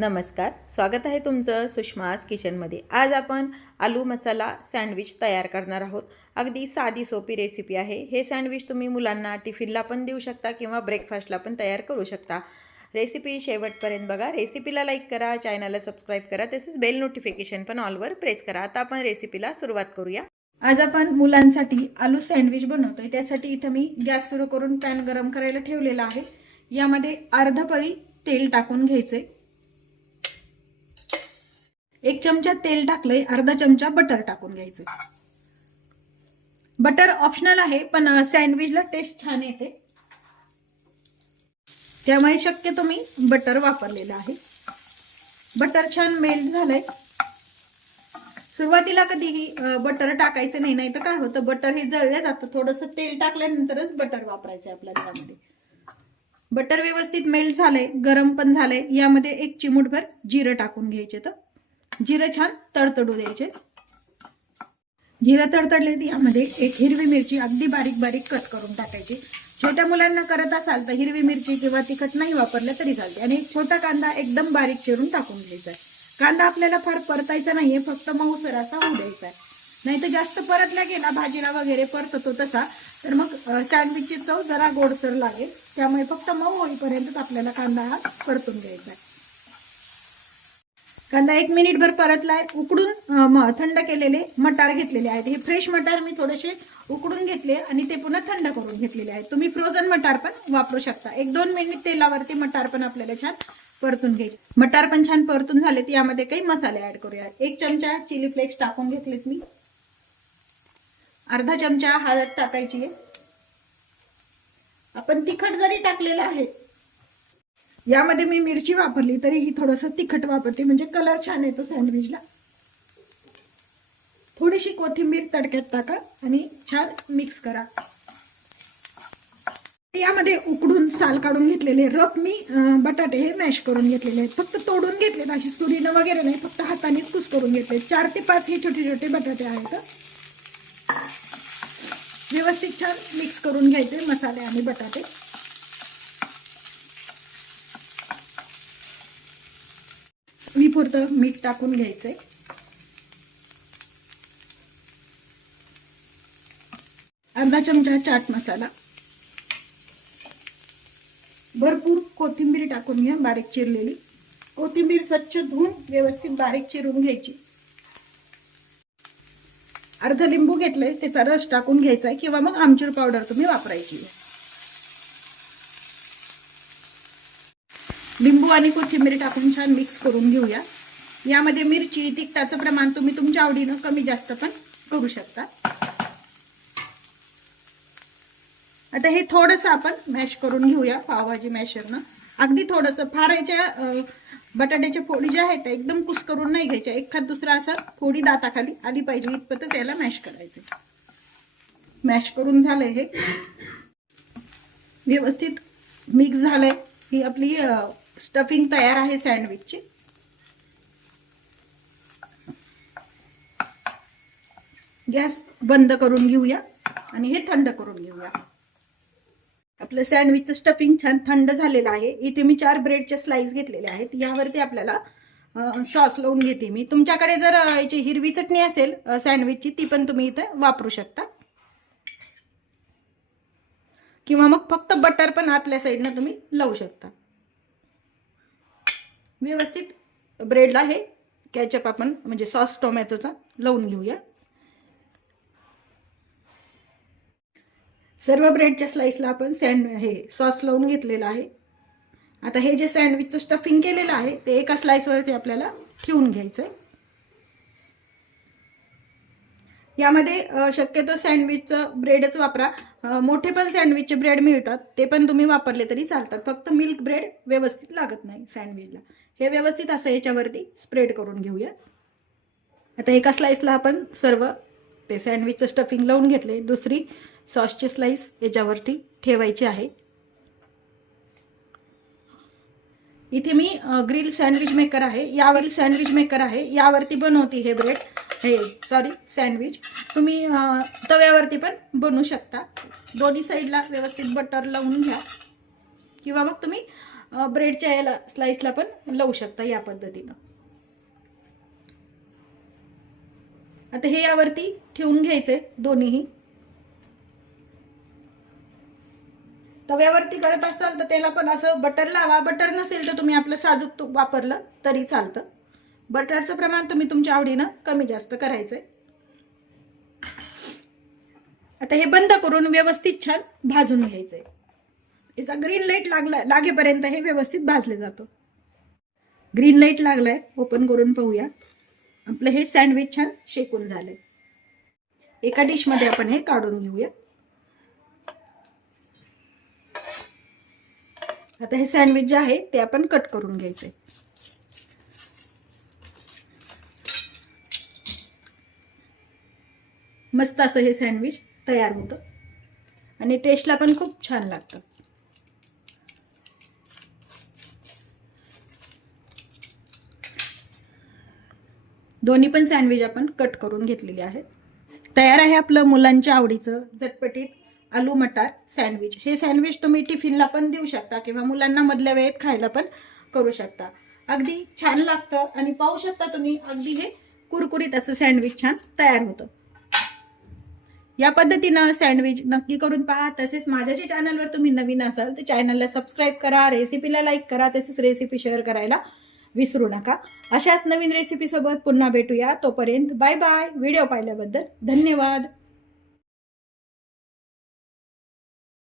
नमस्कार, स्वागत आहे तुमचं सुषमाज किचनमध्ये। आज आपण आलू मसाला सँडविच तयार करणार आहोत। अगदी साधी सोपी रेसिपी आहे। हे सँडविच तुम्ही मुलांना टिफिनला पण देऊ शकता किंवा ब्रेकफास्टला पण तयार करू शकता। रेसिपी शेवटपर्यंत बघा। रेसिपीला लाईक करा, चॅनलला सबस्क्राईब करा, तसेच बेल नोटिफिकेशन पण ऑलवर प्रेस करा। आता आपण रेसिपीला सुरुवात करूया। आज आपण मुलांसाठी आलू सँडविच बनवतोय। त्यासाठी इथे मी गॅस सुरू करून पॅन गरम करायला ठेवलेला आहे। यामध्ये अर्धा पळी तेल टाकून घ्यायचे। 1 चमचा तेल टाकले, अर्धा चमचा बटर टाकून घ्यायचे। बटर ऑप्शनल आहे, पण सँडविचला टेस्ट छान येते, त्यामुळे शक्यतो मी बटर वापरलेला आहे। बटर छान मेल्ट झालंय। सुरुवातीला कधीही बटर टाकायचं नाही, नाहीतर काय होतं बटर हे जळलं जातं। थोडंसं तेल टाकल्यानंतरच बटर वापरायचं आपल्याला। त्यामध्ये बटर व्यवस्थित मेल्ट झालंय, गरम पण झालंय। यामध्ये 1 चिमूटभर जिरं टाकून घ्यायचे। तर जिरं छान तडतडू द्यायचे। जिरं तडतडले की यामध्ये 1 हिरवी मिरची अगदी बारीक बारीक कट करून टाकायची। छोट्या मुलांना करत असाल तर हिरवी मिरची किंवा तिखट नाही वापरलं तरी चालते। आणि 1 छोटा कांदा एकदम बारीक चिरून टाकून घ्यायचा। कांदा आपल्याला फार परतायचा नाहीये, फक्त मऊसर असा होऊ द्यायचा आहे। नाहीतर जास्त परतला गेला भाजीला वगैरे परततो तसा, तर मग सँडविचची चव जरा गोडसर लागेल। त्यामुळे फक्त मऊ होईपर्यंत आपल्याला कांदा हा परतून घ्यायचा आहे। कांदा 1 मिनिटभर परतलाय। उकडून थंड केलेले मटार घेतलेले आहेत। हे फ्रेश मटार मी थोडेसे उकडून घेतले आणि ते पुन्हा थंड करून घेतलेले आहेत। तुम्ही फ्रोझन मटार पण वापरू शकता। 1-2 मिनिट तेलावरती मटार पण आपल्याला छान परतून घ्यायचे। मटार पण छान परतून झाले तर यामध्ये काही मसाले ऍड करूया। 1 चमचा चिली फ्लेक्स टाकून घेतलेत मी। अर्धा चमचा हळद टाकायची आहे। आपण तिखट जरी टाकलेलं आहे, यामध्ये मी मिरची वापरली तरी ही थोडंसं तिखट वापरते, म्हणजे कलर छान येतो सँडविचला। थोडीशी कोथिंबीर तडक्यात टाका आणि छान मिक्स करा। यामध्ये उकडून साल काढून घेतलेले रफ मी बटाटे हे मॅश करून घेतलेले आहेत। फक्त तोडून घेतले, अशी सुरीनं वगैरे नाही, फक्त हातानेच कुस करून घेतले। 4 ते 5 हे छोटे छोटे बटाटे आहेत। व्यवस्थित छान मिक्स करून घ्यायचे मसाले आणि बटाटे। पुरतं मीठ टाकून घ्यायचंय। अर्धा चमचा चाट मसाला। भरपूर कोथिंबीर टाकून घ्या, बारीक चिरलेली। कोथिंबीर स्वच्छ धुवून व्यवस्थित बारीक चिरून घ्यायची। अर्धा लिंबू घेतलंय, त्याचा रस टाकून घ्यायचा किंवा मग आमचूर पावडर तुम्ही वापरायची। लिंबू आणि कोथिंबीर टाकून छान मिक्स करून घेऊया। यामध्ये मिरची तिखटाचं प्रमाण तुम्ही तुमच्या आवडीनं कमी जास्त पण करू शकता। आता हे थोडंसं आपण मॅश करून घेऊया पावभाजी मॅशरनं। अगदी थोडंसं, फार याच्या बटाट्याच्या फोडी ज्या आहेत त्या एकदम कुस करून नाही घ्यायच्या। एखाद दुसरा असं फोडी दाताखाली आली पाहिजे इतपतच याला मॅश करायचं। मॅश करून झालंय, हे व्यवस्थित मिक्स झालंय। ही आपली स्टफिंग तयार आहे सँडविचची। गॅस बंद करून घेऊया आणि हे थंड करून घेऊया। आपलं सँडविचचं स्टफिंग छान थंड झालेलं आहे। इथे मी 4 ब्रेडचे स्लाइस घेतलेले आहेत। यावरती आपल्याला सॉस लावून घेते मी। तुमच्याकडे जर याची हिरवी चटणी असेल सँडविचची, ती पण तुम्ही इथे वापरू शकता, किंवा मग फक्त बटर पण आतल्या साईडनं तुम्ही लावू शकता। व्यवस्थित ब्रेडला हे केचप आपण म्हणजे सॉस टोमॅटोचा लावून घेऊया। सर्व ब्रेडच्या स्लाइसला आपण हे सॉस लावून घेतलेला आहे। आता हे जे सँडविचचं स्टफिंग केलेलं आहे ते एका स्लाइसवरती आपल्याला ठेवून घ्यायचंय। यामध्ये शक्यतो सँडविचचं ब्रेडच वापरा। मोठे पण सँडविचचे ब्रेड मिळतात, ते पण तुम्ही वापरले तरी चालतात। फक्त मिल्क ब्रेड व्यवस्थित लागत नाही सँडविचला। हे व्यवस्थित असं याच्यावरती स्प्रेड करून घेऊया। आता एका स्लाइसला आपण सर्व ते सँडविचचं स्टफिंग लावून घेतले। दुसरी सॉसची स्लाइस याच्यावरती ठेवायची आहे। इथे मी ग्रिल सँडविच मेकर आहे, यावरती बनवते हे ब्रेड, हे सॉरी सँडविच। तुम्ही तव्यावरती पण बनवू शकता। दोन्ही साईडला व्यवस्थित बटर लावून घ्या, किंवा मग तुम्ही ब्रेडच्या याला स्लाइसला पण लावू शकता या पद्धतीनं. आता हे यावरती ठेवून घ्यायचे दोन्हीही. तव्यावरती करत असाल तर त्याला पण असं बटर लावा. बटर नसेल तर तुम्ही आपलं साजूक तूप वापरलं तरी चालतं. बटरचं प्रमाण तुम्ही तुमच्या आवडीनं कमी जास्त करायचंय. आता हे बंद करून व्यवस्थित छान भाजून घ्यायचंय. याचा ग्रीन लाईट लागेपर्यंत हे व्यवस्थित भाजले जातं. ग्रीन लाईट लागलाय, ओपन करून पाहूया. आपलं हे सँडविच छान शेकून झालंय. एका डिशमध्ये आपण हे काढून घेऊया. आता हे सँडविच जे आहे ते आपण कट करून घ्यायचंय. मस्त असं हे सँडविच तयार होतं आणि टेस्टला पण खूप छान लागतं. दोन्ही पण सँडविच आपण कट करून घेतलेले आहेत. तयार आहे आपलं मुलांच्या आवडीचं झटपटीत आलू मटार सँडविच. हे सँडविच तुम्ही टिफिनला पण देऊ शकता किंवा मुलांना मधल्या वेळेत खायला पण करू शकता. अगदी छान लागतं आणि पाहू शकता तुम्ही अगदी हे कुरकुरीत असं सँडविच छान तयार होतं. या पद्धतीनं सँडविच नक्की करून पहा. तसेच माझ्या जे चॅनलवर तुम्ही नवीन असाल तर चॅनलला सबस्क्राईब करा, रेसिपीला लाईक करा, तसेच रेसिपी शेअर करायला विसरू नका. अशाच नवीन रेसिपीसोबत पुन्हा भेटूया. तोपर्यंत बाय बाय. व्हिडिओ पाहिल्याबद्दल धन्यवाद.